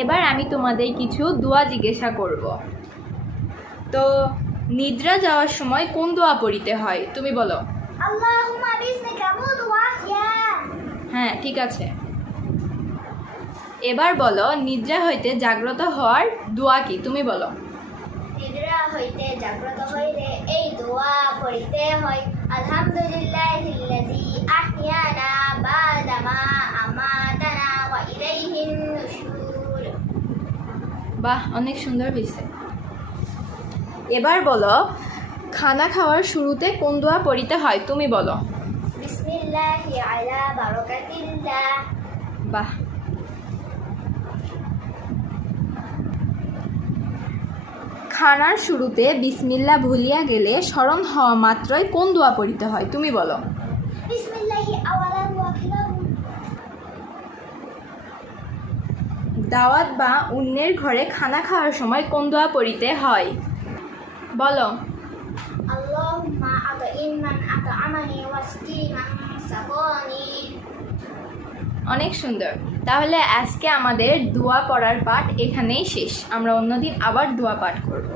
এবার আমি তোমাদের কিছু দোয়া জিজ্ঞাসা করব। তো নিদ্রা যাওয়ার সময় কোন দোয়া পড়িতে হয়? তুমি বলো। হ্যাঁ ঠিক আছে। এবার বলো নিদ্রা হইতে জাগ্রত হওয়ার দোয়া কি? তুমি বলো। হইতে জাগ্রত হইলে এই দোয়া পড়িতে হয়। আলহামদুলিল্লাহ আহিয়ানা বাদামা ওয়া ইলাইহিন বাহ অনেক সুন্দর হয়েছে। এবার বলো খানা খাওয়ার শুরুতে কোন দোয়া পড়িতে হয় তুমি বলো। বাহ। খানার শুরুতে বিসমিল্লা ভুলিয়া গেলে স্মরণ হওয়া মাত্রই কোন দোয়া পড়িতে হয় তুমি বলো। দাওয়াত বা অন্যের ঘরে খানা খাওয়ার সময় কোন দোয়া পড়িতে হয়? বলো। অনেক সুন্দর। তাহলে আজকে আমাদের দোয়া পড়ার পাঠ এখানেই শেষ। আমরা অন্যদিন আবার দোয়া পাঠ করব।